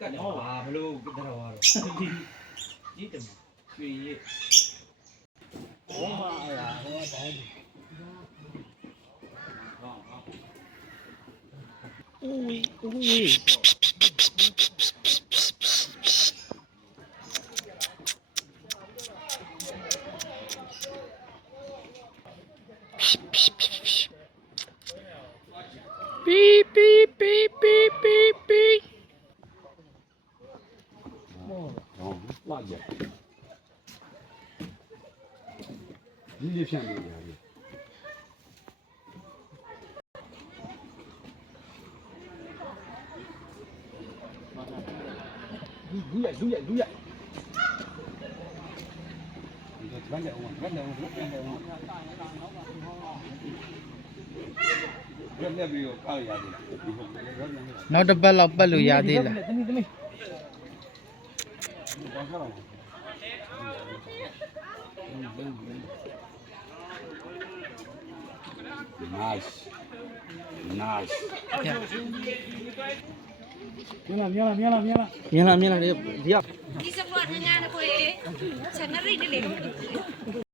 ကတ်တော့ဘာဘလို့ကတော့ကြီးတယ်ရွှေရည်ဟောမှာအဲ့ဒါဟောတောင်းbeep beep beep beep beep beep လာကြဒီဖြန့်နေရတယ်လူရဒီဘန်းအောင်လက်ပြီးတော့ကောက်ရတယ် နောက်တစ်ပတ်လောက်ပတ်လို့ရသေးလား Nice. Nice. မြင်လားဒီက ဒီစပွားငါငါကိုฉันน่ะရိနေလေ